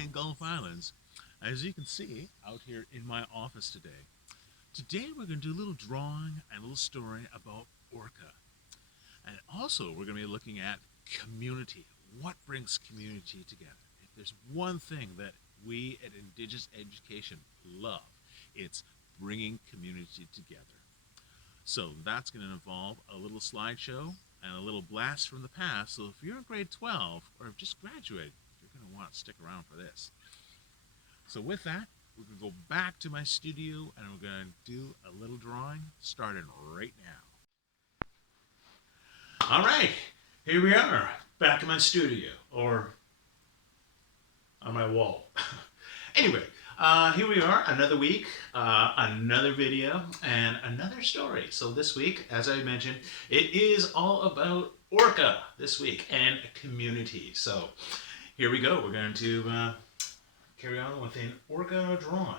morning, Gulf Islands. As you can see out here in my office today, we're going to do a little drawing and a little story about orca. And also, we're going to be looking at community. What brings community together? If there's one thing that we at Indigenous Education love, it's bringing community together. So that's going to involve a little slideshow and a little blast from the past. So if you're in grade 12 or have just graduated, you're going to want to stick around for this. So with that, we're going to go back to my studio and we're going to do a little drawing starting right now. All right, here we are back in my studio, or on my wall. Anyway, here we are, another week, another video, and another story. So this week, as I mentioned, it is all about orca this week and community. So here we go. We're going to carry on with an orca drawing.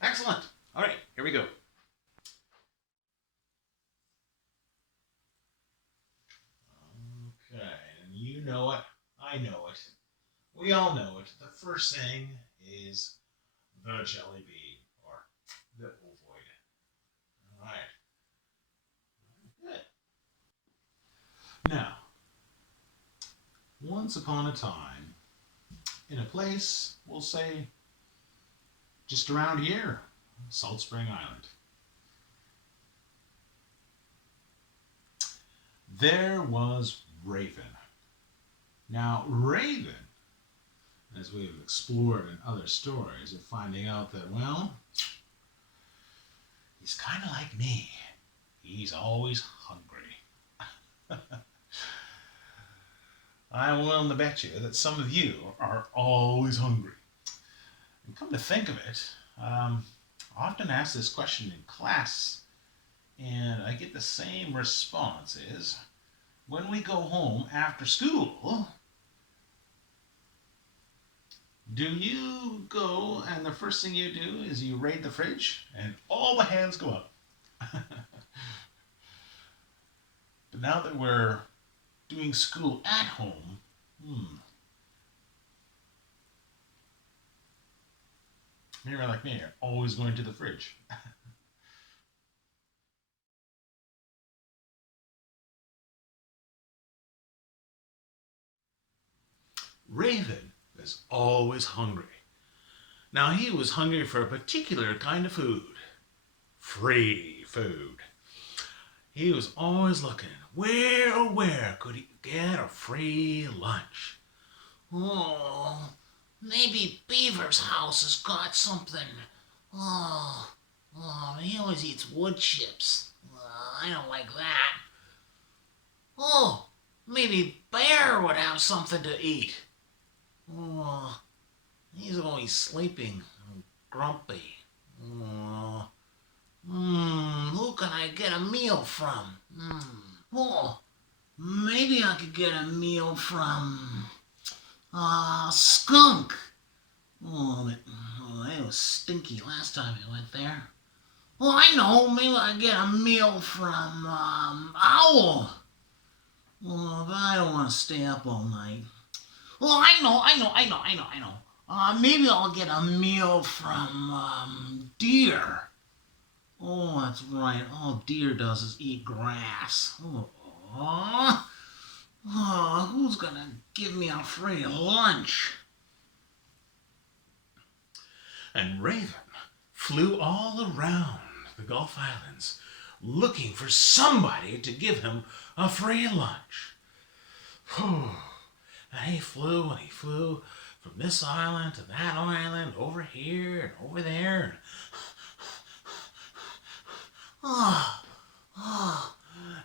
Excellent. All right, here we go. Okay, and you know it, I know it, we all know it. The first thing is the jelly bean, or the ovoid. All right. Good. Now, once upon a time, in a place, we'll say, just around here, Salt Spring Island, there was Raven. Now, Raven, as we've explored in other stories, are finding out that, well, he's kind of like me. He's always hungry. I'm willing to bet you that some of you are always hungry. And come to think of it, I often ask this question in class, and I get the same responses. When we go home after school, do you go and the first thing you do is you raid the fridge and all the hands go up? But now that we're doing school at home, maybe like me, are always going to the fridge. Raven is always hungry. Now he was hungry for a particular kind of food. Free food. He was always looking, where could he get a free lunch? Oh, maybe Beaver's house has got something. He always eats wood chips. I don't like that. Oh, maybe Bear would have something to eat. Oh, he's always sleeping and grumpy. Who can I get a meal from? Oh, maybe I could get a meal from Skunk. It was stinky last time I went there. Oh, I know. Maybe I could get a meal from Owl. But I don't want to stay up all night. Well, I know. Maybe I'll get a meal from Deer. Oh, that's right. All Deer does is eat grass. Who's gonna give me a free lunch? And Raven flew all around the Gulf Islands looking for somebody to give him a free lunch. And he flew from this island to that island, over here and over there.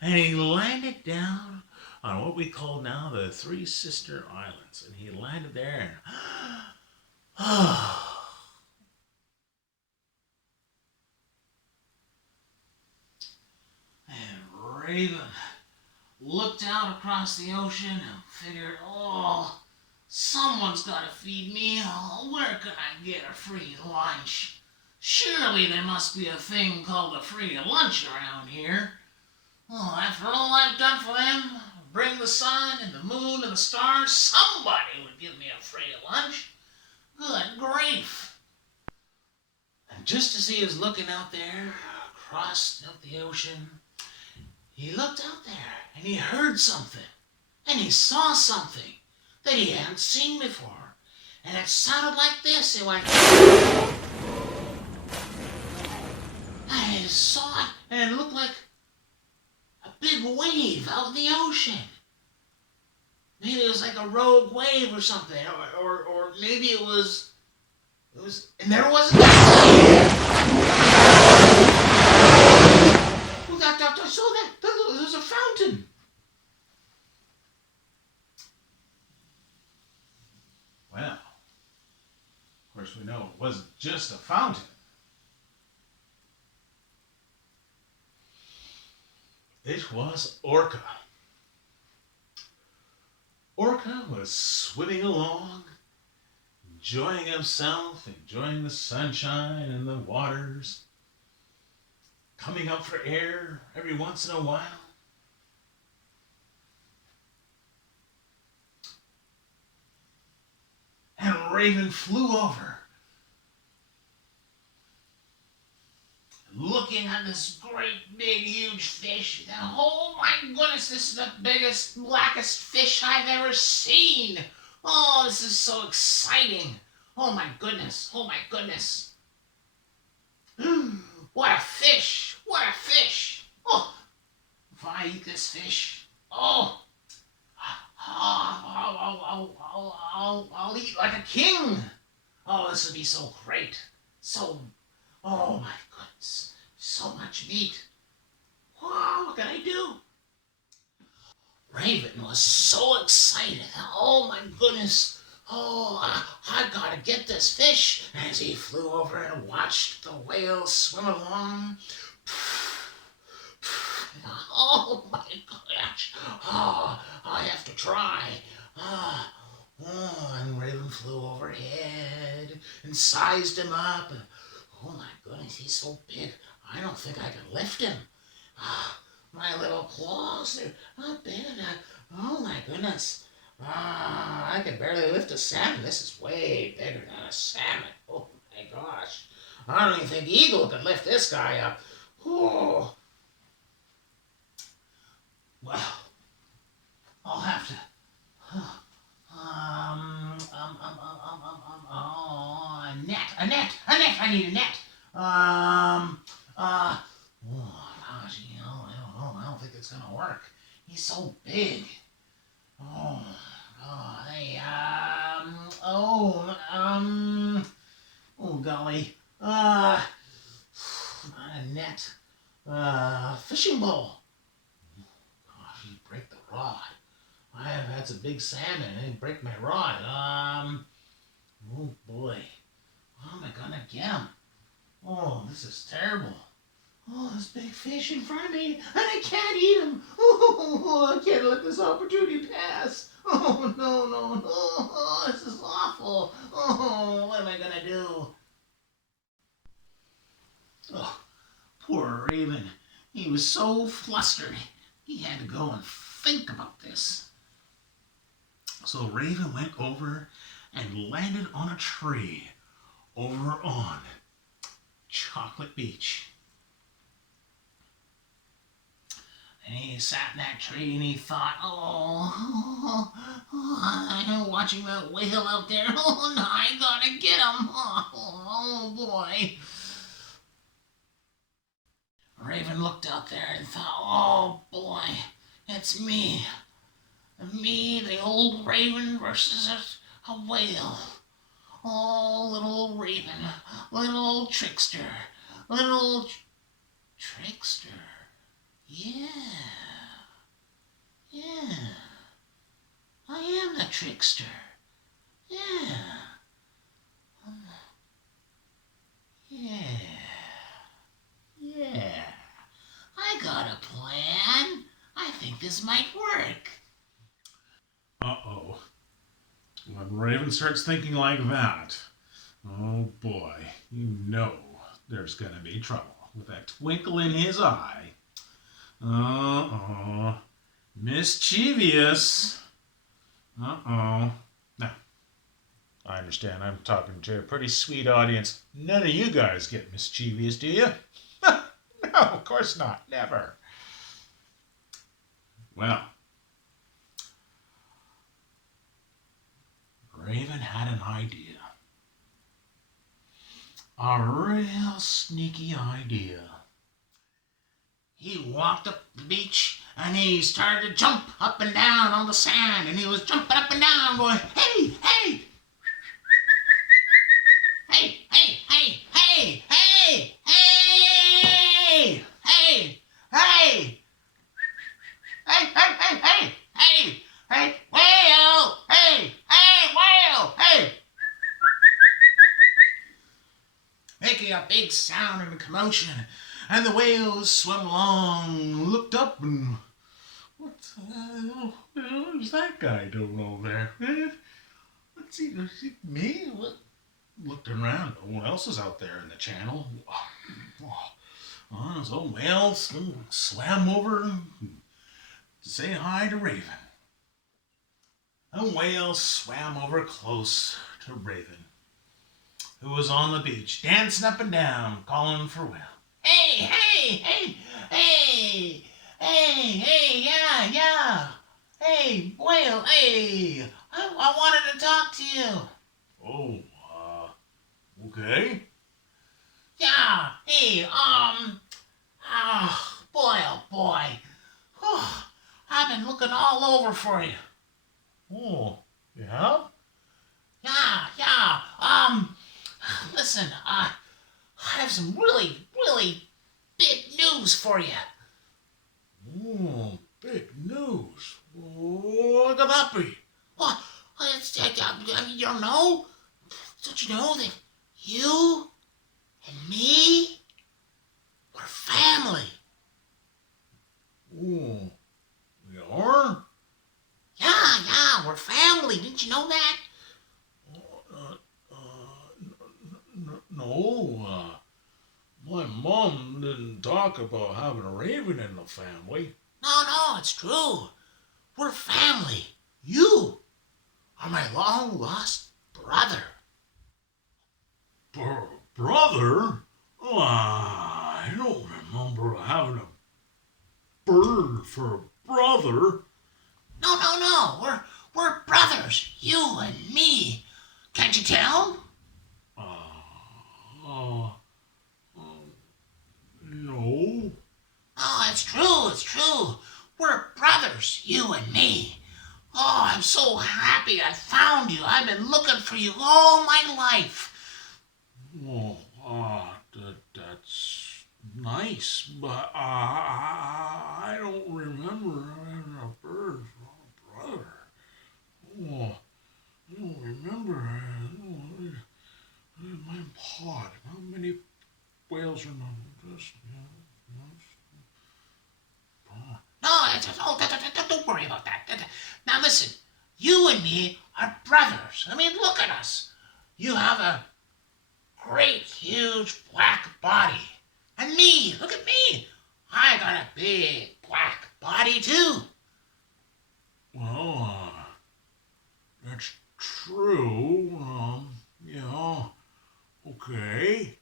And he landed down on what we call now the Three Sister Islands. And he landed there And Raven looked out across the ocean and figured, someone's got to feed me. Where can I get a free lunch? Surely there must be a thing called a free lunch around here. After all I've done for them, bring the sun and the moon and the stars, somebody would give me a free lunch. Good grief. And just as he was looking out there across the ocean, he looked out there and he heard something. And he saw something that he hadn't seen before. And it sounded like this. It went... I saw it, and it looked like a big wave out in the ocean. Maybe it was like a rogue wave or something. Or maybe it was... And there wasn't... I saw that. There was a fountain. Well, of course we know it wasn't just a fountain. It was Orca. Orca was swimming along, enjoying himself, enjoying the sunshine and the waters, coming up for air every once in a while. And Raven flew over, looking at this great, big, huge fish. Oh my goodness, this is the biggest, blackest fish I've ever seen. Oh, this is so exciting. Oh my goodness, oh my goodness. What a fish, what a fish. Oh, if I eat this fish, I'll eat like a king. Oh, this would be so great. So, oh my goodness, so much meat. Wow, what can I do? Raven was so excited. Oh my goodness. Oh, I gotta get this fish. As he flew over and watched the whales swim along. Oh my gosh. Oh, I have to try. And Raven flew overhead and sized him up. Oh my goodness, he's so big. I don't think I can lift him. My little claws, they're not big enough. Oh my goodness. I can barely lift a salmon. This is way bigger than a salmon. Oh my gosh. I don't even think Eagle could lift this guy up. Oh. Well, I'll have to. Oh, a net. I need a net. Oh gosh, I don't know. I don't think it's gonna work. He's so big. Oh, hey, oh golly. Not a net. Fishing pole. Gosh, he'd break the rod. I have had some big salmon and it'd break my rod. Oh boy. How am I gonna get him? Oh, this is terrible. Oh, this big fish in front of me, and I can't eat him. Oh, I can't let this opportunity pass. Oh, no. Oh, this is awful. Oh, what am I going to do? Oh, poor Raven. He was so flustered. He had to go and think about this. So Raven went over and landed on a tree over on Chocolate Beach. And he sat in that tree and he thought, I'm watching that whale out there. Oh, no, I gotta get him. Oh boy. Raven looked out there and thought, oh boy, it's me. Me, the old raven versus a whale. Oh, little old raven, little old trickster, little old trickster. Yeah. I am the trickster. Yeah. Yeah. I got a plan. I think this might work. Uh-oh. When Raven starts thinking like that, oh boy, you know there's gonna be trouble with that twinkle in his eye. Uh-oh. Mischievous? Uh-oh. Now, I understand I'm talking to a pretty sweet audience. None of you guys get mischievous, do you? No, of course not. Never. Well, Raven had an idea. A real sneaky idea. He walked up the beach and he started to jump up and down on the sand, and he was jumping up and down going, hey, hey, hey, hey, hey, hey, hey, hey, hey, hey, hey, hey, hey, hey, hey, whale, hey, hey, whale, hey. Making a big sound and a commotion, and the whales swam along, looked up, and what's that guy doing over there? What's he, me? What? Looked around, no one else is out there in the channel. So whales swam over to say hi to Raven. A whale swam over close to Raven, who was on the beach, dancing up and down, calling for Will. Hey, hey, hey, hey, hey, hey, yeah, yeah. Hey, Will, hey, I wanted to talk to you. Oh, okay. Yeah, hey, oh boy. Oh, I've been looking all over for you. Oh, you have? Yeah, listen, I have some really, really big news for you. Oh, big news. What could that be? What? You don't know? Don't you know that you and me, we're family? Oh, we are? Yeah, we're family. Didn't you know that? No, my mom didn't talk about having a raven in the family. No, it's true. We're family. You are my long lost brother. Brother? Oh, I don't remember having a bird for a brother. No. We're brothers. You and me. Can't you tell? Uh, no. Oh, it's true. We're brothers, you and me. Oh, I'm so happy I found you. I've been looking for you all my life. Oh, that's nice, but I don't remember having a bird for a brother. Oh, I don't remember. My pod. How many whales are in this? No, don't worry about that. Now listen, you and me are brothers. I mean, look at us. You have a great, huge black body. And me, look at me. I got a big black body too. Well, that's true. Yeah, okay.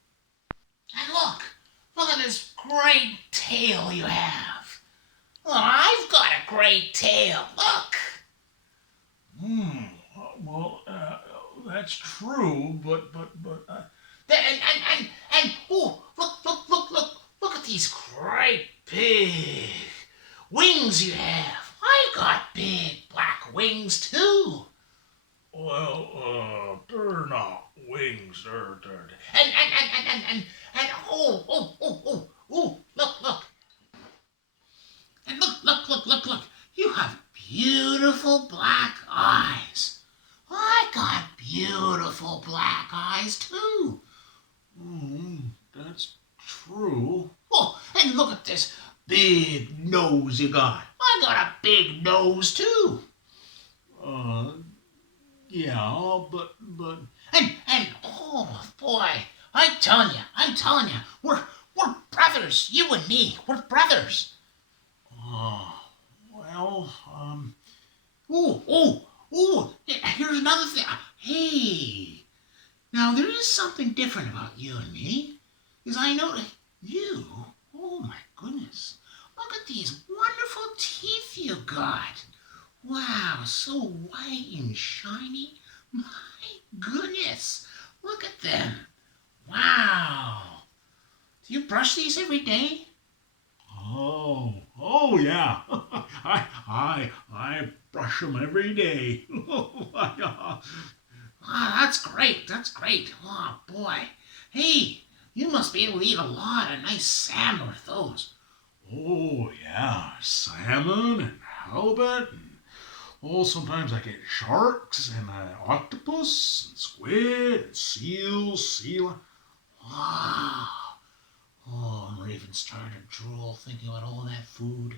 And look at this great tail you have. Well, I've got a great tail. Look. Hmm. Well, that's true, but. And oh, look at these great big wings you have. I've got big black wings too. Well, they're not wings. They're. And look. And look. You have beautiful black eyes. I got beautiful black eyes too. That's true. Oh, and look at this big nose you got. I got a big nose too. Uh, yeah, but. And oh boy, I'm telling you, we're brothers. You and me, we're brothers. Well, Here's another thing. Hey, now there is something different about you and me. Because I know that you, oh my goodness, look at these wonderful teeth you got. Wow, so white and shiny. My goodness, look at them. Wow. Do you brush these every day? Oh yeah. I brush them every day. That's great. That's great. Oh, boy. Hey, you must be able to eat a lot of nice salmon with those. Oh yeah, salmon and halibut and sometimes I get sharks and octopus and squid and seals, sea lion. Wow. Oh, I'm even starting to drool thinking about all that food.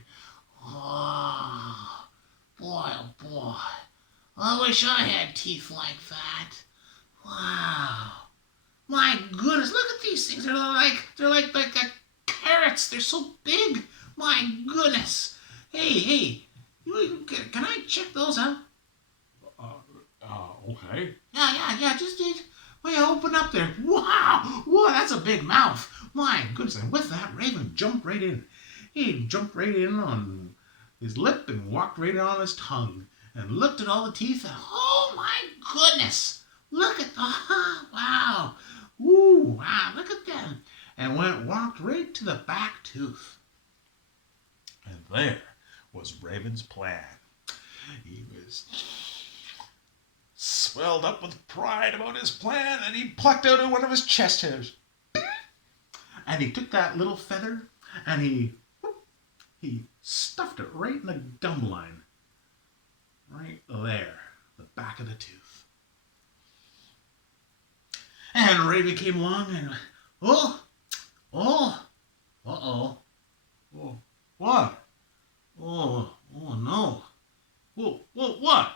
Oh, boy. I wish I had teeth like that. Wow. My goodness, look at these things. They're like carrots. They're so big. My goodness. Hey, can I check those out? Okay. Yeah. Well, yeah, open up there. Wow, that's a big mouth. My goodness, and with that, Raven jumped right in. He jumped right in on his lip and walked right in on his tongue and looked at all the teeth. And, oh my goodness, look at the wow, wow, look at them. And walked right to the back tooth. And there was Raven's plan. He was swelled up with pride about his plan, and he plucked out one of his chest hairs. And he took that little feather and he stuffed it right in the gum line. Right there, the back of the tooth. And Raven came along and, uh-oh. Oh, what? Oh no. What?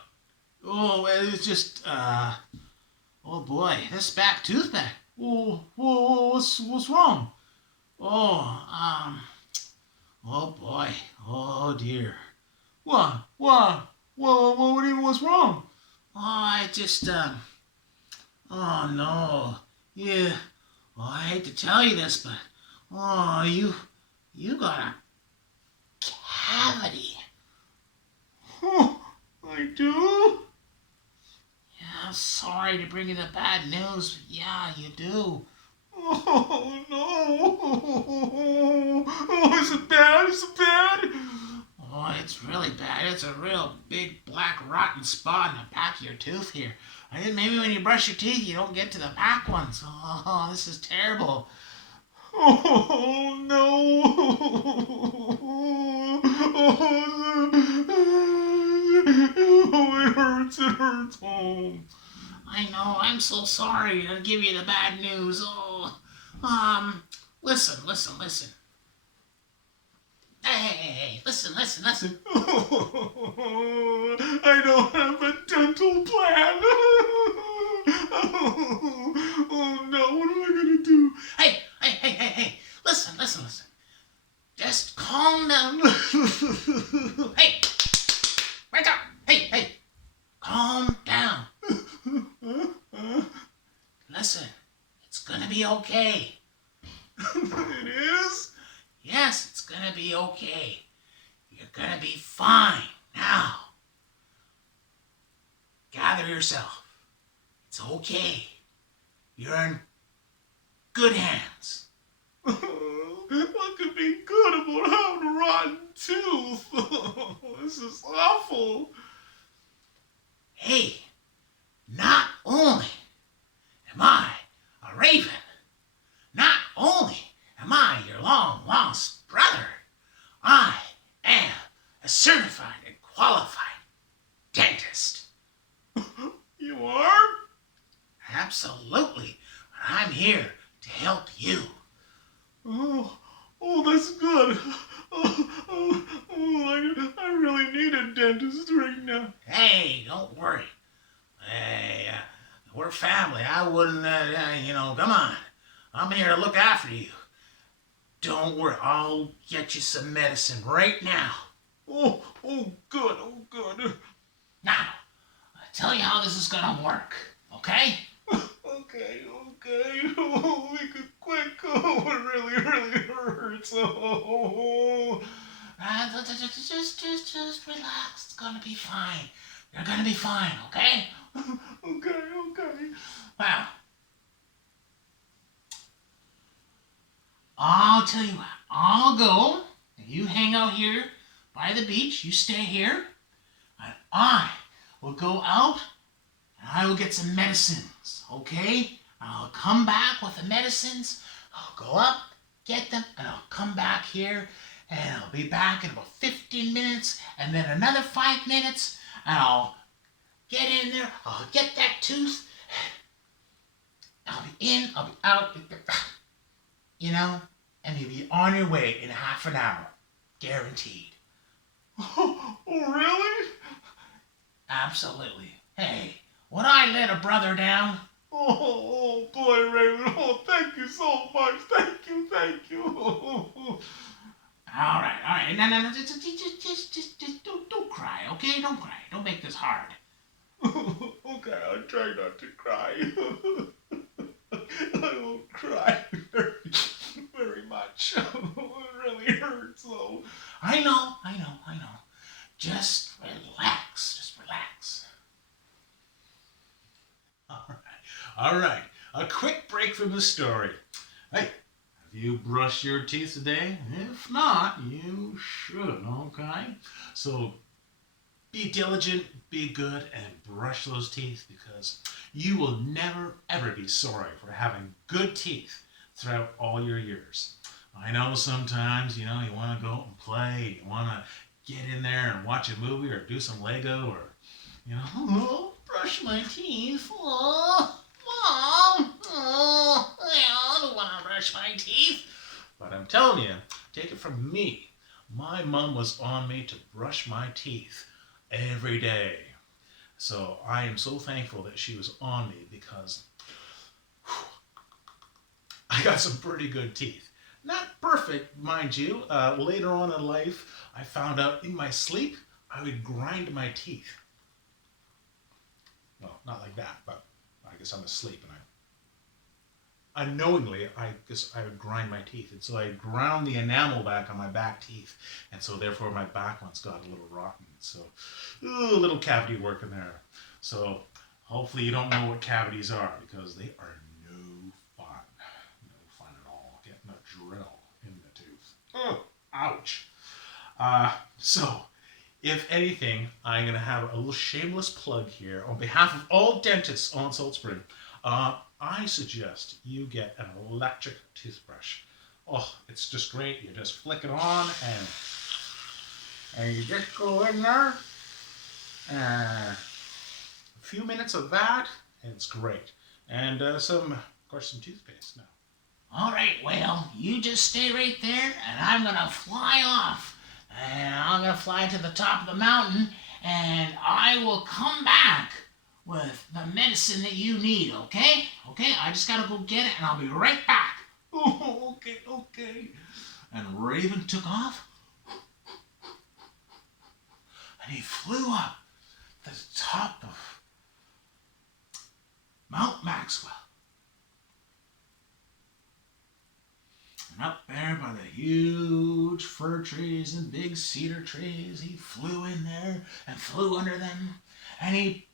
Oh, it's just, oh boy, this back tooth back. What's wrong? Oh, oh boy. Oh dear. What? What's wrong? Oh, I just, oh no. Yeah. Oh, I hate to tell you this, but, oh, you got a cavity. Oh, I do? Yeah, sorry to bring you the bad news, but yeah, you do. Oh no! Oh, is it bad? Oh, it's really bad. It's a real big black rotten spot in the back of your tooth here. I think maybe when you brush your teeth, you don't get to the back ones. Oh, this is terrible. Oh no! Oh, it hurts. Oh. I know. I'm so sorry to give you the bad news. Oh, listen. Hey, listen. I don't have a dental plan. Oh no, what am I gonna do? Hey. Listen. Just calm down. Hey, wake up. Hey. Calm down. Listen, it's gonna be okay. It is? Yes, it's gonna be okay. You're gonna be fine. Now, gather yourself. It's okay. You're in good hands. What could be good about having a rotten tooth? This is awful. Hey, not only am I a raven, not only am I your long lost brother, I am a certified and qualified dentist. You are? Absolutely. I'm here to help you. Oh, that's good. I really need a dentist right now. Hey, don't worry. Hey, we're family. I wouldn't, come on. I'm here to look after you. Don't worry. I'll get you some medicine right now. Oh, good, oh, good. Now, I tell you how this is gonna work, okay? Okay. Oh, make it quick. Oh, it really hurts. Oh. Just relax. It's gonna be fine. You're gonna be fine, okay? Okay. Well, I'll tell you what. I'll go. And you hang out here by the beach. You stay here. And I will go out and I will get some medicines, okay? I'll come back with the medicines. I'll go up, get them, and I'll come back here, and I'll be back in about 15 minutes, and then another 5 minutes, and I'll get in there, I'll get that tooth, I'll be in, I'll be out, you know, and you'll be on your way in half an hour, guaranteed. Oh, really? Absolutely. Hey, would I let a brother down? Oh, boy, Raymond. Oh, thank you so much. Thank you. All right. No. Just don't cry, okay? Don't cry. Don't make this hard. Okay, I'll try not to cry. I won't cry very much. It really hurts, though. I know. Just relax. All right. A quick break from the story. Hey, have you brushed your teeth today? If not, you should, okay? So be diligent, be good, and brush those teeth because you will never, ever be sorry for having good teeth throughout all your years. I know sometimes, you want to go out and play, you want to get in there and watch a movie or do some Lego or, oh, brush my teeth. Oh, Mom. Oh, I don't want to brush my teeth. But I'm telling you, take it from me. My mom was on me to brush my teeth every day. So I am so thankful that she was on me because I got some pretty good teeth. Not perfect, mind you. Later on in life, I found out in my sleep, I would grind my teeth. Well, not like that, but I guess I'm asleep and unknowingly, I guess I would grind my teeth. And so I ground the enamel back on my back teeth. And so therefore my back ones got a little rotten. So a little cavity work in there. So hopefully you don't know what cavities are because they are no fun. No fun at all. Getting a drill in the tooth. Oh, ouch. So if anything, I'm going to have a little shameless plug here on behalf of all dentists on Salt Spring. I suggest you get an electric toothbrush. Oh, it's just great. You just flick it on and you just go in there. A few minutes of that, and it's great. And of course, some toothpaste now. All right, well, you just stay right there, and I'm gonna fly off. And I'm gonna fly to the top of the mountain, and I will come back with the medicine that you need, okay? Okay, I just gotta go get it, and I'll be right back. Oh, okay. And Raven took off, and he flew up to the top of Mount Maxwell. And up there by the huge fir trees and big cedar trees, he flew in there and flew under them. And he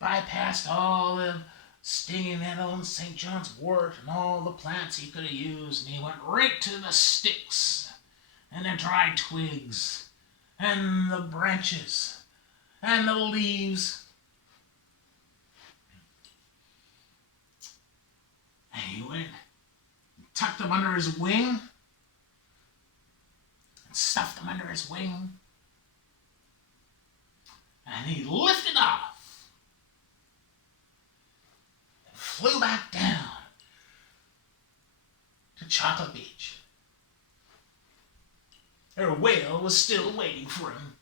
bypassed all the stinging nettle and St. John's wort and all the plants he could have used. And he went right to the sticks and the dry twigs and the branches and the leaves. And he went tucked them under his wing and stuffed them under his wing. And he lifted off and flew back down to Chocolate Beach. Her whale was still waiting for him.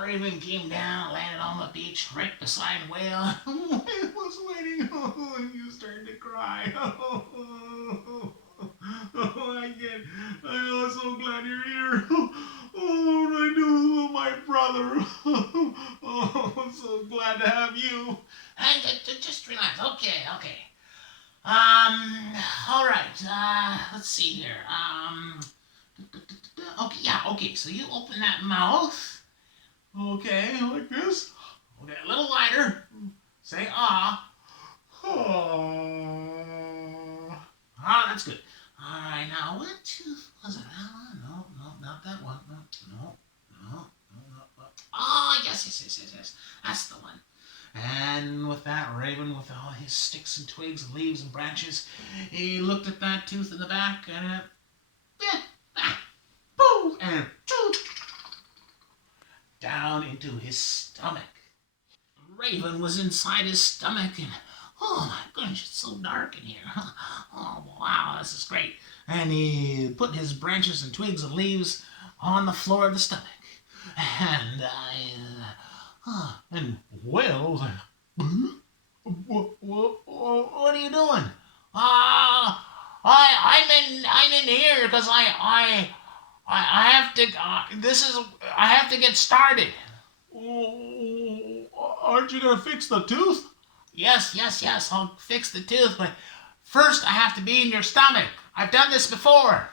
Raven came down, landed on the beach right beside Whale. It was waiting. Oh, and you started to cry. Oh, I get. I'm so glad you're here. Oh, Okay, so you open that mouth. Okay, like this. Okay, a little wider. Say ah. Ah, that's good. All right, now what tooth was it? No, no, not that one. No, no, no, no, no. Oh, yes, yes, yes, yes, yes. That's the one. And with that, Raven, with all his sticks and twigs and leaves and branches, he looked at that tooth in the back and boom, and down into his stomach. Raven was inside his stomach, and oh my goodness, it's so dark in here. Oh wow, this is great. And he put his branches and twigs and leaves on the floor of the stomach, and and Whale was like, what are you doing? I'm in here because I have to. I have to get started. Oh, aren't you gonna fix the tooth? Yes, yes, yes. I'll fix the tooth, but first I have to be in your stomach. I've done this before.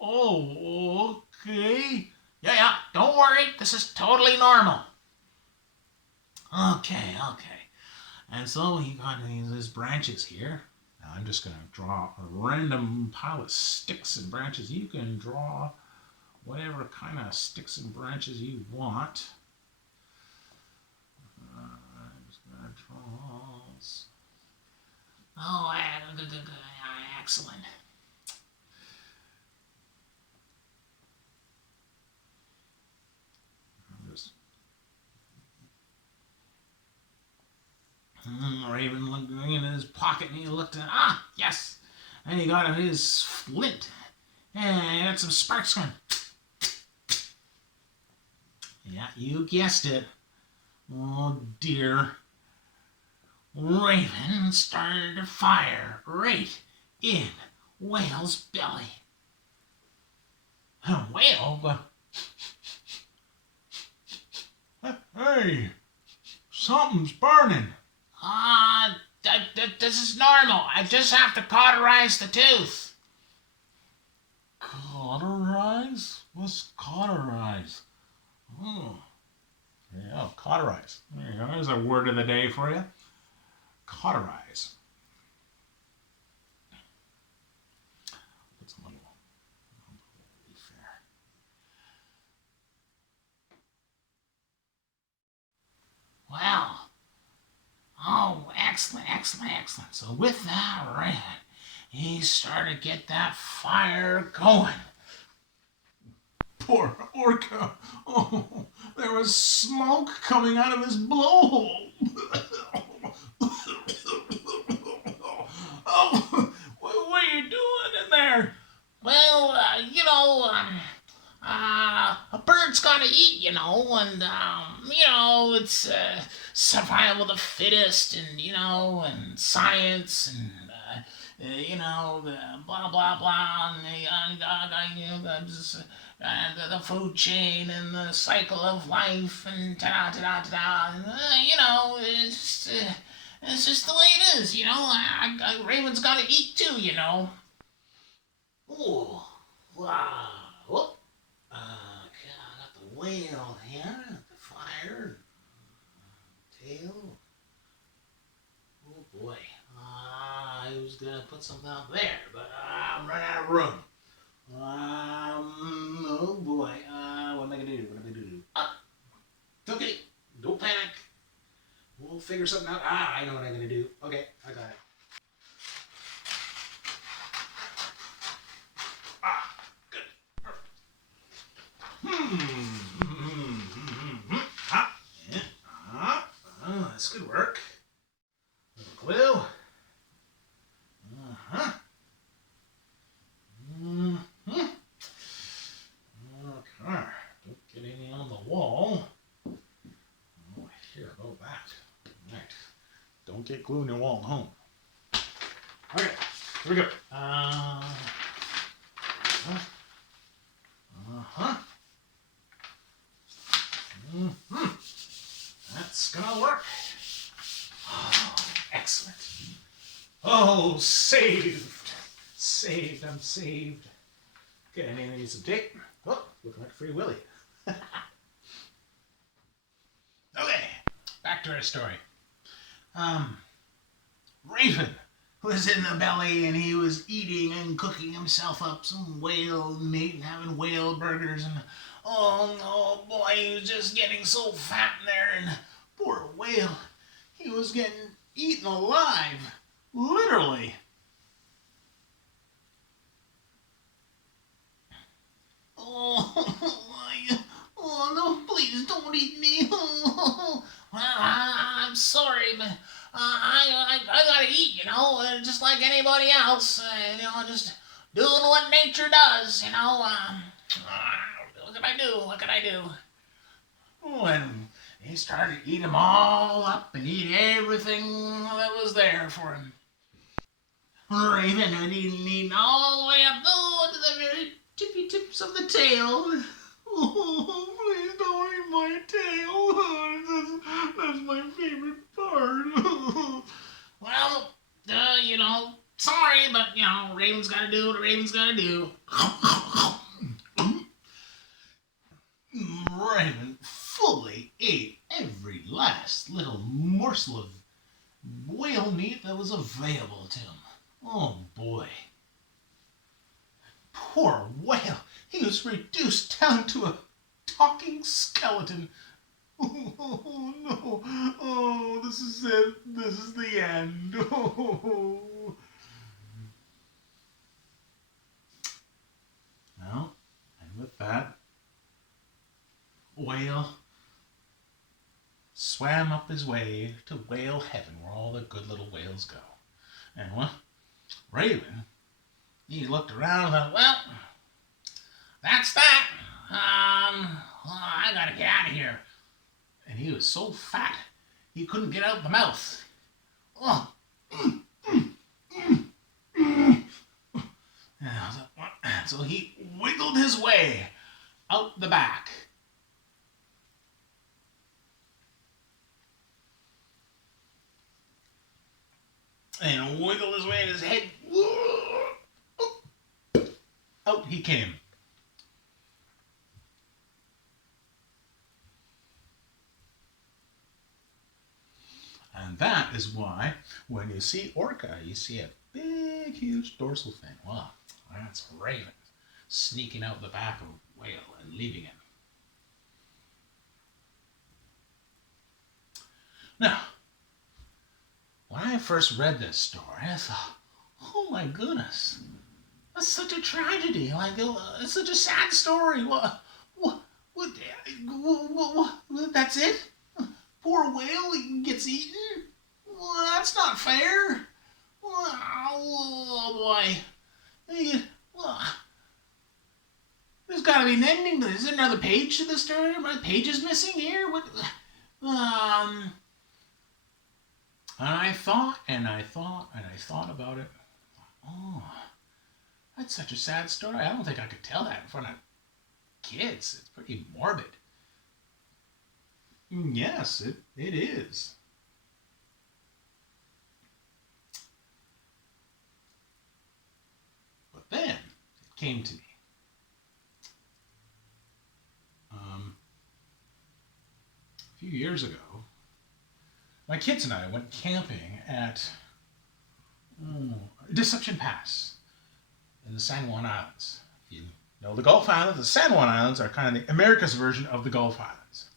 Oh, okay. Yeah, yeah. Don't worry. This is totally normal. Okay, okay. And so he got his branches here. Now I'm just going to draw a random pile of sticks and branches. You can draw whatever kind of sticks and branches you want. I'm just going to draw. Oh, excellent. Just Raven looked in his pocket and he looked at yes, and he got his flint and he had some sparks going. Yeah, you guessed it. Oh dear. Raven started to fire right in Whale's belly. Whale, hey, something's burning. This is normal. I just have to cauterize the tooth. Cauterize? What's cauterize? Oh, yeah, cauterize. There you go. There's a word of the day for you. Cauterize. Put some little leaf there. Well, oh, excellent, excellent, excellent. So with that, Red, he started to get that fire going. Poor Orca. Oh, there was smoke coming out of his blowhole. Oh, what are you doing in there? Well, a bird's gotta eat, and it's survival of the fittest, and science, and blah blah blah, and the food chain, and the cycle of life, and ta da ta da, and it's just the way it is, Raven's gotta eat too. Ooh, wow. Oh, okay, I got the whale here, the fire, tail. Oh boy. I was gonna put something out there, but I'm running out of room. Oh boy. What am I gonna do? What am I gonna do? It's okay. Don't panic. We'll figure something out. I know what I'm gonna do. Okay, I got it. Good. Yeah. This could work. Little glue. Uh-huh. Mm-hmm. Okay. Don't get any on the wall. Oh, here, go that. Right. Don't get glue in your wall at home. Okay, here we go. Uh-huh. Mm-hmm. That's gonna work. Oh, excellent. Oh, saved. Saved, I'm saved. Okay, I need some tape. Oh, looking like Free Willy. Okay, back to our story. Raven was in the belly and he was eating and cooking himself up some whale meat and having whale burgers and oh boy, he was just getting so fat in there and poor whale, he was getting eaten alive, literally. Oh no, please don't eat me. Well, I'm sorry, but I gotta eat, just like anybody else. Just doing what nature does, what can I do? What can I do? Oh, and he started to eat them all up and eat everything that was there for him. Raven had eaten all the way up to the very tippy tips of the tail. Oh, please don't eat my tail. That's my favorite part. Well, sorry, but, Raven's got to do what Raven's got to do. Raven fully ate every last little morsel of whale meat that was available to him. Oh, boy. Poor whale. He was reduced down to a talking skeleton. Oh, no. Oh, this is it. This is the end. Oh. Well, and with that, whale swam up his way to whale heaven where all the good little whales go. And Raven, he looked around and thought, well, that's that. I gotta get out of here. And he was so fat, he couldn't get out the mouth. Oh. So he wiggled his way out the back. And wiggled his way in his head. Out he came. And that is why when you see orca, you see a big, huge dorsal fin. Wow, that's Raven sneaking out the back of a whale and leaving him. Now, when I first read this story, I thought, oh my goodness, that's such a tragedy. It's such a sad story. What, that's it? Poor whale gets eaten? Well, that's not fair. Oh boy. There's got to be an ending to this. Is there another page to the story? My page is missing here. And I thought about it. Oh, that's such a sad story. I don't think I could tell that in front of kids. It's pretty morbid. Yes, it is. But then it came to me. A few years ago, my kids and I went camping at Deception Pass in the San Juan Islands. If you know the Gulf Islands, the San Juan Islands are kind of the America's version of the Gulf Islands.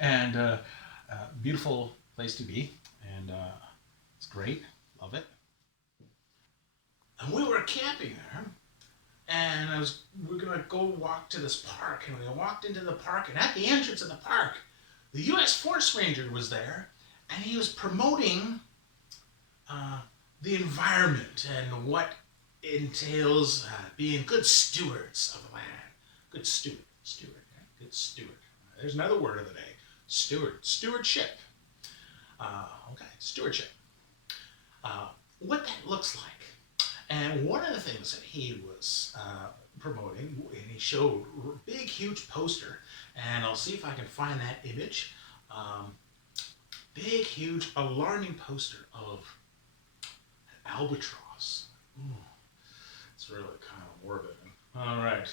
And beautiful place to be, and it's great, love it. And we were camping there, and we were gonna go walk to this park, and we walked into the park, and at the entrance of the park, the U.S. Forest Ranger was there, and he was promoting the environment and what entails being good stewards of the land. Good steward, right? Good steward. There's another word of the day. Stewardship. Stewardship. What that looks like. And one of the things that he was promoting, and he showed a big, huge poster, and I'll see if I can find that image. Big, huge, alarming poster of an albatross. Ooh, it's really kind of morbid. All right.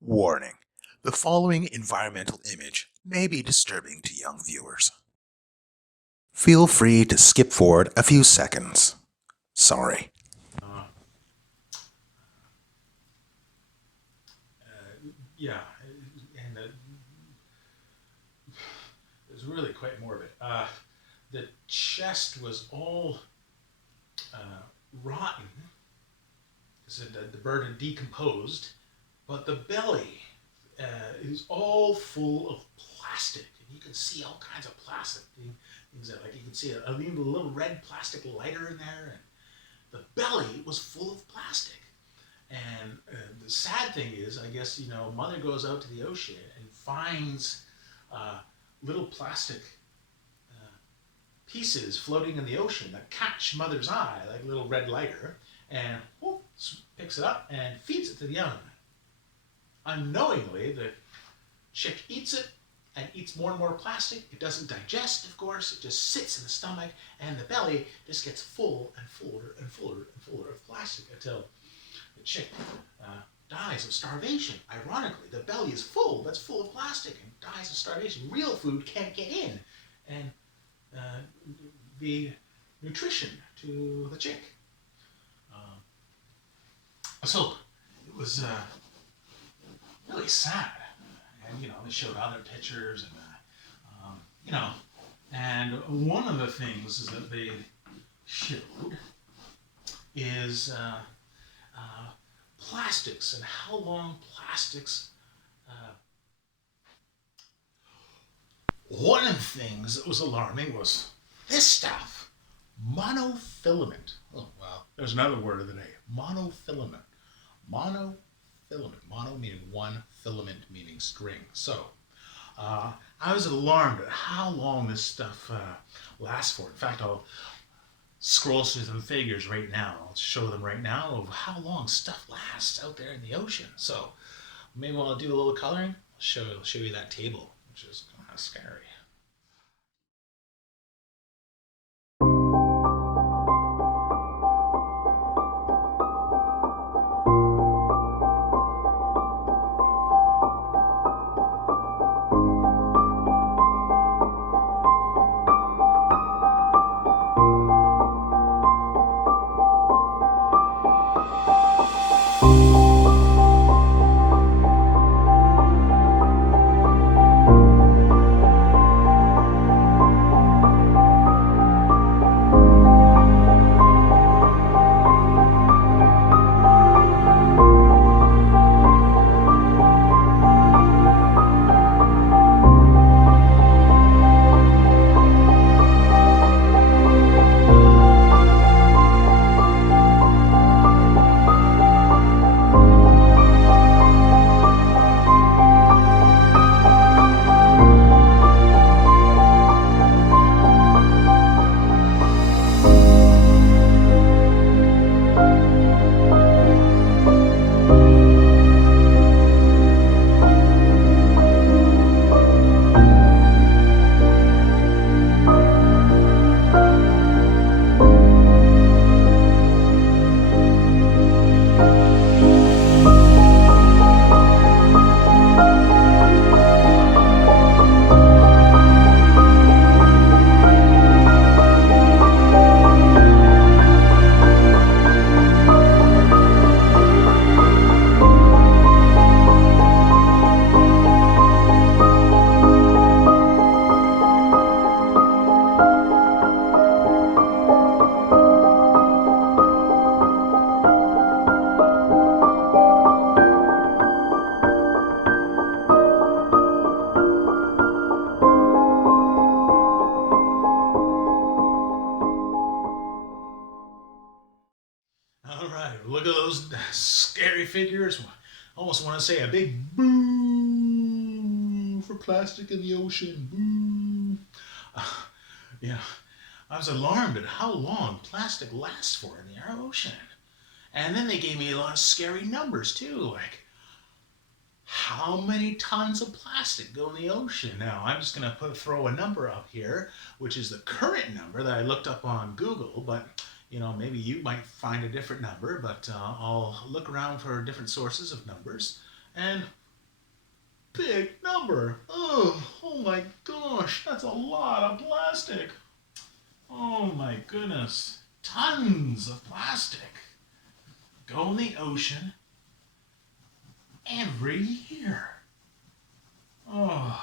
Warning: the following environmental image may be disturbing to young viewers. Feel free to skip forward a few seconds. Sorry. Uh, yeah, and it was really quite morbid. The chest was all rotten, so the bird had decomposed, but the belly is all full of plastic, and you can see all kinds of plastic things that, like, you can see a little red plastic lighter in there, and the belly was full of plastic. And the sad thing is, I guess, mother goes out to the ocean and finds little plastic pieces floating in the ocean that catch mother's eye like a little red lighter, and whoop, picks it up and feeds it to the young. Unknowingly, the chick eats it and eats more and more plastic. It doesn't digest, of course. It just sits in the stomach, and the belly just gets full and fuller and fuller and fuller of plastic until the chick dies of starvation. Ironically, the belly is full, that's full of plastic, and dies of starvation. Real food can't get in and be nutrition to the chick. So it was really sad. And, they showed other pictures, and, and one of the things is that they showed is plastics and how long plastics. One of the things that was alarming was this stuff, monofilament. Oh, wow. There's another word of the day, monofilament. Monofilament. Mono meaning one, filament meaning string. So, I was alarmed at how long this stuff lasts for. In fact, I'll scroll through some figures right now. I'll show them right now of how long stuff lasts out there in the ocean. So, maybe I'll do a little coloring. I'll show you that table, which is kind of scary. All right, look at those scary figures. I almost want to say a big boo for plastic in the ocean. Boo. Yeah, I was alarmed at how long plastic lasts for in the ocean. And then they gave me a lot of scary numbers too, like how many tons of plastic go in the ocean. Now, I'm just going to throw a number up here, which is the current number that I looked up on Google, but maybe you might find a different number, but I'll look around for different sources of numbers. And big number. Oh my gosh, that's a lot of plastic. Oh my goodness. Tons of plastic go in the ocean every year. Oh,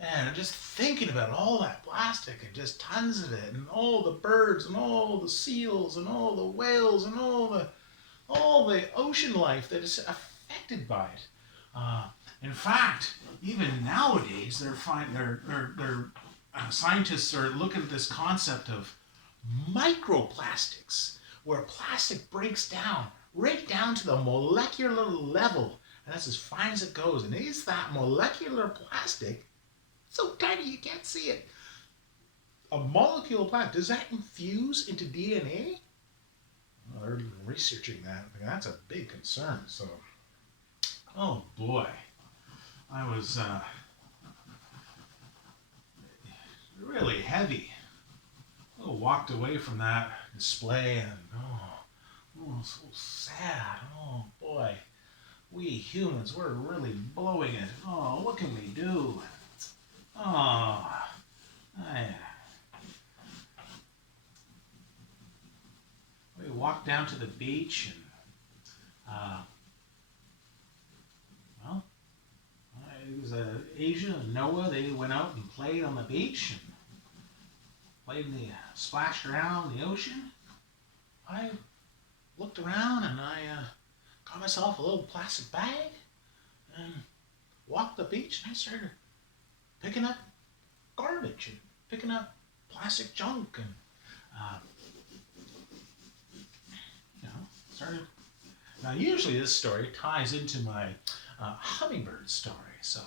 and just thinking about all that plastic and just tons of it, and all the birds and all the seals and all the whales and all the ocean life that is affected by it. In fact, even nowadays, scientists are looking at this concept of microplastics, where plastic breaks down right down to the molecular level, and that's as fine as it goes. And is that molecular plastic so tiny you can't see it? A molecule of plastic, does that infuse into DNA? Well, they're researching that. That's a big concern. So, oh boy, I was really heavy. I walked away from that display and so sad. Oh boy, we humans, we're really blowing it. Oh, what can we do? Oh, we walked down to the beach and well, it was Asia and Noah. They went out and played on the beach and splashed around in the ocean. I looked around and I got myself a little plastic bag and walked the beach, and I started picking up garbage and picking up plastic junk and started. Now usually this story ties into my hummingbird story, so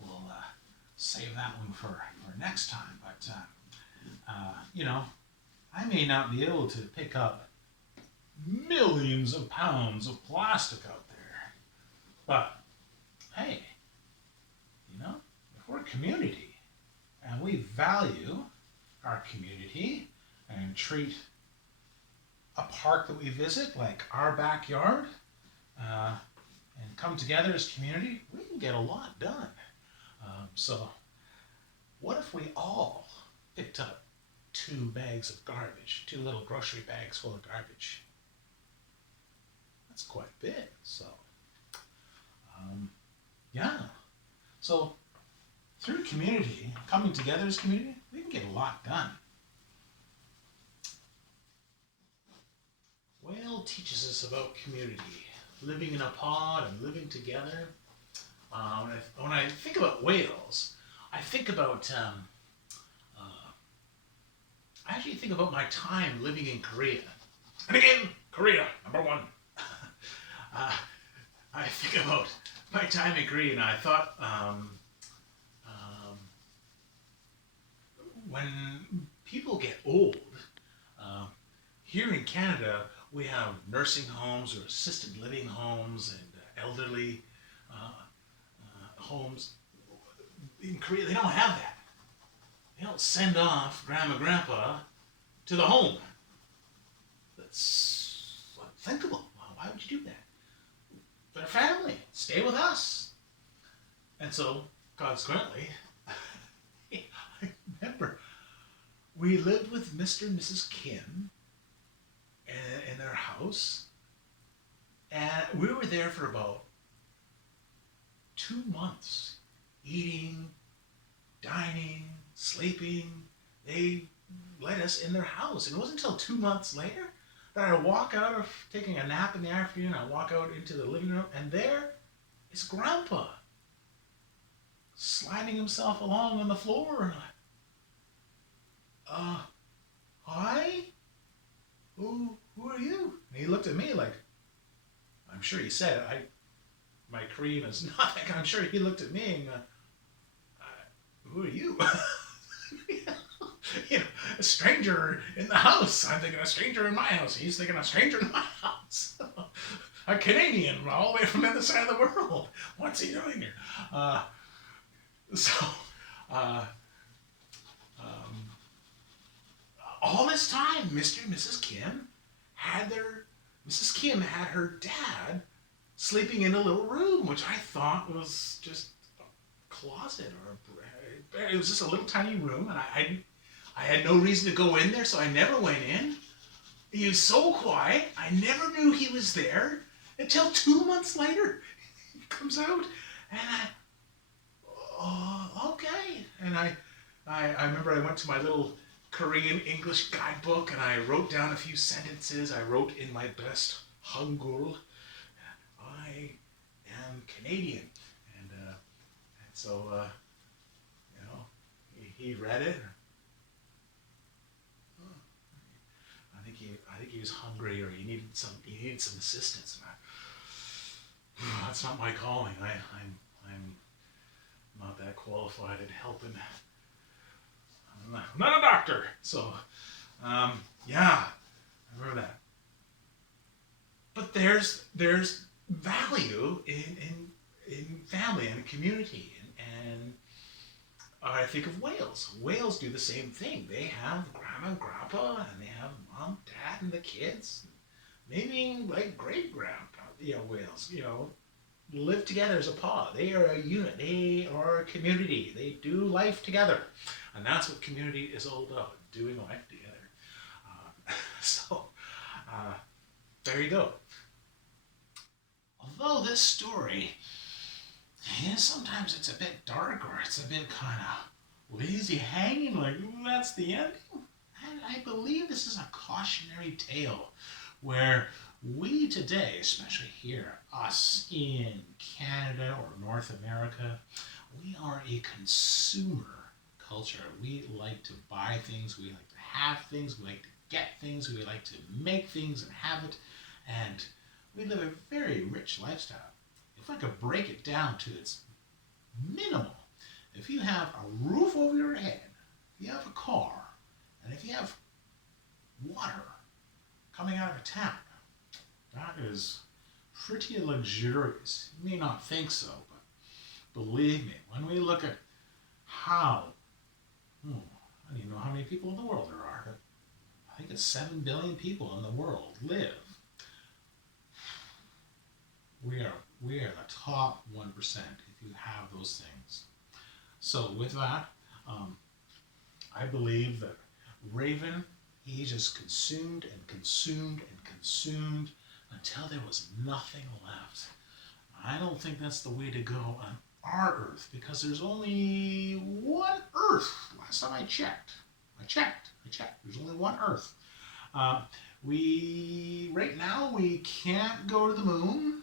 we'll save that one for next time. But I may not be able to pick up millions of pounds of plastic out there, but hey, if we're a community and we value our community and treat a park that we visit like our backyard and come together as community, we can get a lot done. So what if we all picked up 2 bags of garbage, 2 little grocery bags full of garbage? That's quite a bit. So yeah, so through community, coming together as community, we can get a lot done. Whale teaches us about community, living in a pod and living together. When I think about whales, I think about I actually think about my time living in Korea. And again, Korea, number 1. I think about my time in Korea, and I thought when people get old, here in Canada, we have nursing homes or assisted living homes and elderly homes. In Korea, they don't have that. They don't send off grandma, grandpa to the home. That's unthinkable. Why would you do that? They're family. Stay with us. And so, consequently, I remember we lived with Mr. and Mrs. Kim in their house, and we were there for about 2 months, eating, dining, sleeping. They let us in their house, and it wasn't until 2 months later that I walk out of taking a nap in the afternoon. I walk out into the living room, and there is Grandpa sliding himself along on the floor. Hi? Who are you? And he looked at me like, I'm sure he said, my Korean is nothing. I'm sure he looked at me and, who are you? A stranger in the house. I'm thinking a stranger in my house. He's thinking a stranger in my house. A Canadian all the way from the other side of the world. What's he doing here? all this time, Mr. and Mrs. Kim had their Mrs. Kim had her dad sleeping in a little room, which I thought was just a closet or it was just a little tiny room, and I had no reason to go in there, so I never went in. He was so quiet, I never knew he was there until 2 months later. He comes out, and okay. And I remember I went to my little Korean English guidebook and I wrote down a few sentences. I wrote in my best Hangul, I am Canadian. And so, he read it. I think he was hungry or he needed some assistance. That's not my calling. I'm not that qualified at helping. I'm not a doctor. So, yeah, I remember that. But there's value in family and community, and I think of Wales. Wales do the same thing. They have grandma and grandpa, and they have mom, dad, and the kids. Maybe like great grandpa. Wales. Live together as a pod. They are a unit. They are a community. They do life together, and that's what community is all about: doing life together. So there you go. Although this story, sometimes it's a bit dark or it's a bit kind of lazy hanging, like that's the end. And I believe this is a cautionary tale where we today, especially here, us in Canada or North America, we are a consumer culture. We like to buy things, we like to have things, we like to get things, we like to make things and have it, and we live a very rich lifestyle. If I could break it down to its minimal, if you have a roof over your head, if you have a car, and if you have water coming out of a tap, that is pretty luxurious. You may not think so, but believe me, when we look at how, I don't even know how many people in the world there are, but I think it's 7 billion people in the world live. We are the top 1% if you have those things. So with that, I believe that Raven, he just consumed and consumed and consumed until there was nothing left. I don't think that's the way to go on our Earth, because there's only one Earth. Last time I checked. There's only one Earth. Right now we can't go to the moon.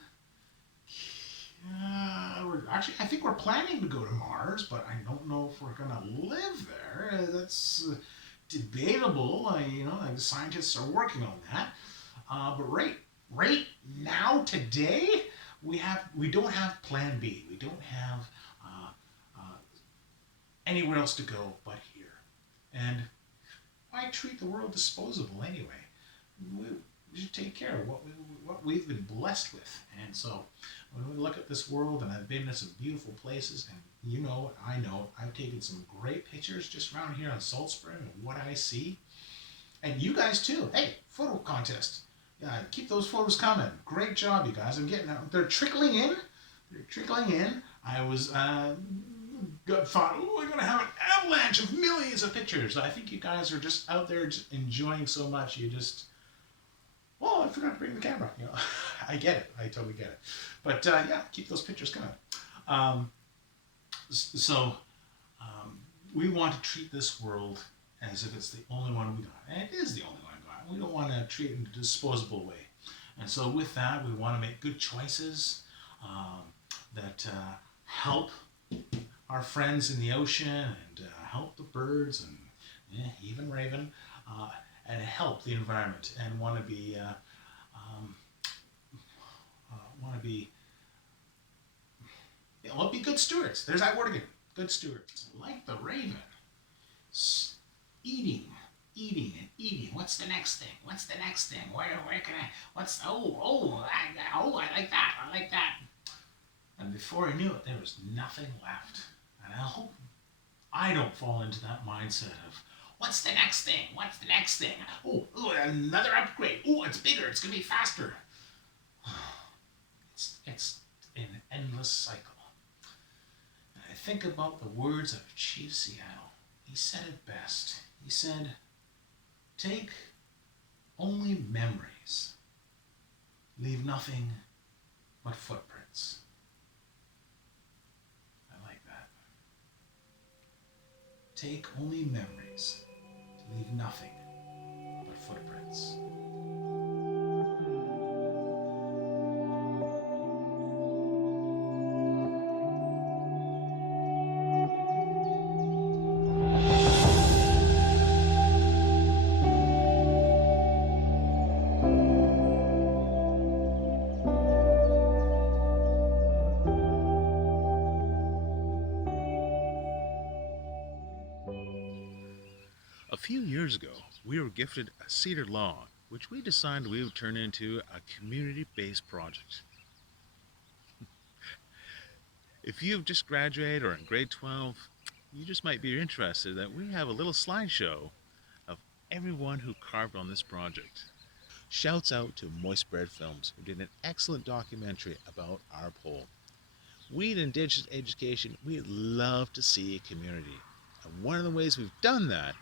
I think we're planning to go to Mars, but I don't know if we're gonna live there. That's debatable. The scientists are working on that. But right now, today, we don't have Plan B. We don't have anywhere else to go but here. And why treat the world disposable anyway? We should take care of what we've been blessed with. And so when we look at this world, and I've been to some beautiful places, and I know, I've taken some great pictures just around here on Salt Spring of what I see. And you guys too. Hey, photo contest. Yeah, keep those photos coming. Great job, you guys. I'm getting out. They're trickling in. I was thought, we're going to have an avalanche of millions of pictures. I think you guys are just out there just enjoying so much. You just, I forgot to bring the camera. I get it. I totally get it. But yeah, keep those pictures coming. We want to treat this world as if it's the only one we got. And it is the only one we got. We don't want to treat it in a disposable way. And so with that, we want to make good choices that help our friends in the ocean and help the birds and even Raven, and help the environment, and want to be be good stewards. There's that word again. Good stewards, like the Raven, eating and eating. What's the next thing? Where can I? I like that. And before I knew it, there was nothing left. And I hope I don't fall into that mindset of, What's the next thing? What's the next thing? Oh, another upgrade. Oh, it's bigger. It's going to be faster. It's an endless cycle. And I think about the words of Chief Seattle. He said it best. He said, take only memories. Leave nothing but footprints. I like that. Take only memories. Leave nothing but footprints. A few years ago, we were gifted a cedar log, which we decided we would turn into a community-based project. If you've just graduated or in grade 12, you just might be interested that we have a little slideshow of everyone who carved on this project. Shouts out to Moist Bread Films, who did an excellent documentary about our pole. We at Indigenous Education, we love to see a community. And one of the ways we've done that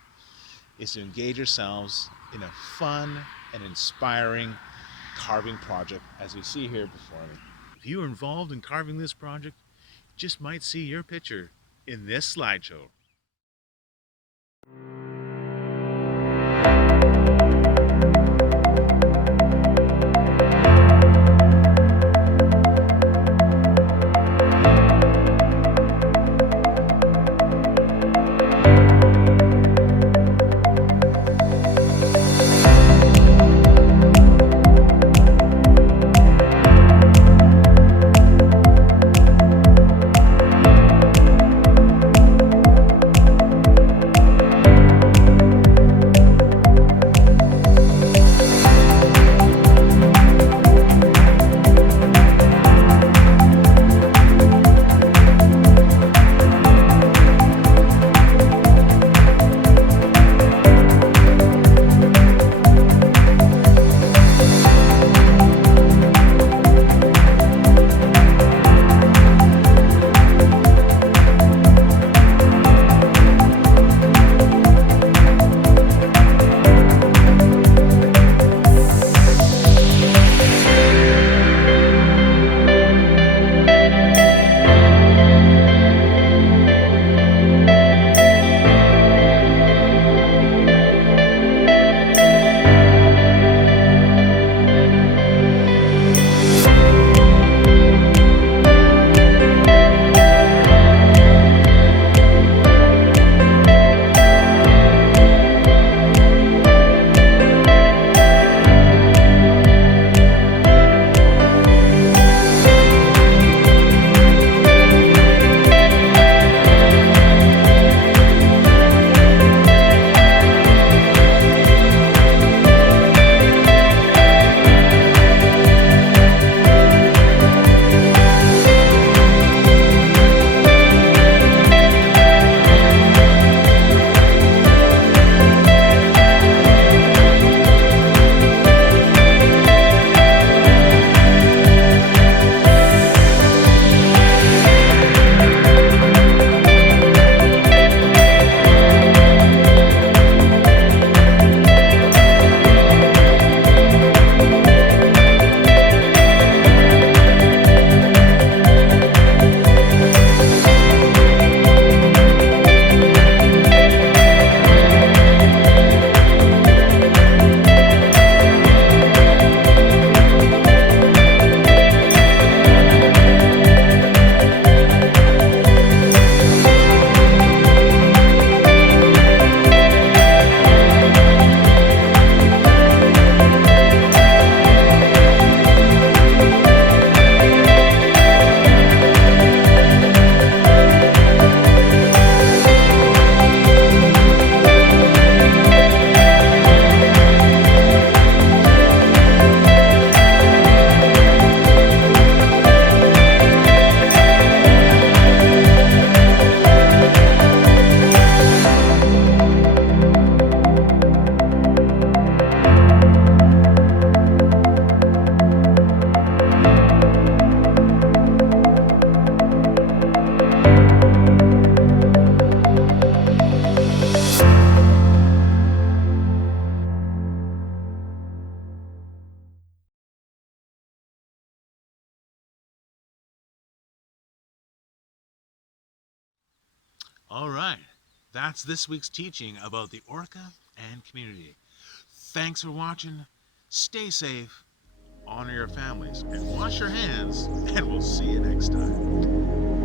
is to engage ourselves in a fun and inspiring carving project, as we see here before me. If you are involved in carving this project, you just might see your picture in this slideshow. All right, that's this week's teaching about the orca and community. Thanks for watching. Stay safe, honor your families, and wash your hands, and we'll see you next time.